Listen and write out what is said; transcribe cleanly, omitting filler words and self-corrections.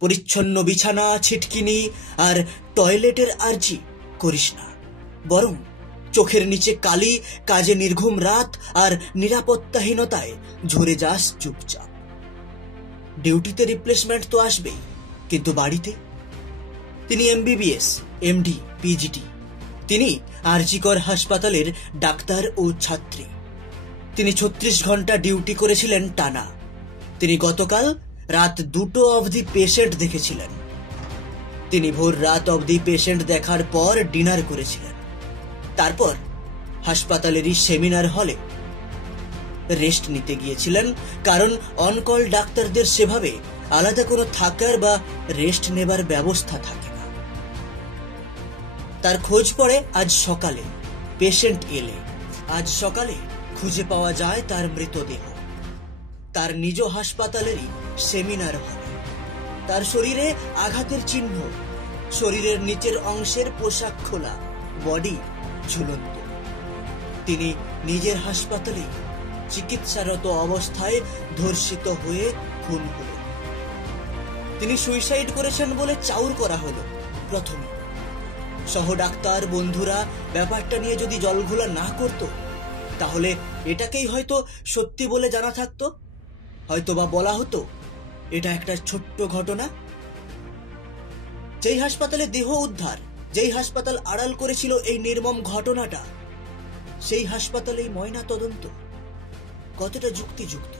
পরিচ্ছন্ন বিছানা, ছিটকিনি আর টয়লেটের আর্জি করিস না, বরং চোখের নিচে কালি, কাজে নির্ঘুম রাত আর নিরাপত্তাহীনতায় ঝরে যাস চুপচাপ। ডিউটিতে রিপ্লেসমেন্ট তো আসবেই, কিন্তু বাড়িতে? তিনি এমবিবিএস, এমডি, পিজিটি। তিনি আরজিকর হাসপাতালের ডাক্তার ও ছাত্রী। তিনি 36 ঘন্টা ডিউটি করেছিলেন টানা। তিনি গতকাল রাত 2টো অবধি পেশেন্ট দেখেছিলেন। তিনি ভোর রাত অবধি পেশেন্ট দেখার পর ডিনার করেছিলেন। তারপর হাসপাতালেরই সেমিনার হলে রেস্ট নিতে গিয়েছিলেন, কারণ অনকল ডাক্তারদের সেভাবে আলাদা কোনো থাকার বা রেস্ট নেবার ব্যবস্থা থাকে না। তার খোঁজ পড়ে আজ সকালে পেশেন্ট এলে। আজ সকালে খুঁজে পাওয়া যায় তার মৃতদেহ তার নিজ হাসপাতালেরই সেমিনার হলে। তার শরীরে আঘাতের চিহ্ন, শরীরের নিচের অংশের পোশাক খোলা, বডি ঝুলন্ত। তিনি নিজের হাসপাতালে চিকিৎসারত অবস্থায় ধর্ষিত হয়ে খুন হলেন। তিনি সুইসাইড করেছেন বলে চাউর করা হলো প্রথমে। সহ ডাক্তার বন্ধুরা ব্যাপারটা নিয়ে যদি জলঘোলা না করত, তাহলে এটাকেই হয়তো সত্যি বলে জানা থাকতো, হয়তো বা বলা হতো এটা একটা ছোট্ট ঘটনা। যেই হাসপাতালে দেহ উদ্ধার, যেই হাসপাতাল আড়াল করেছিল এই নির্মম ঘটনাটা, সেই হাসপাতালেই ময়না তদন্ত কতটা যুক্তিযুক্ত?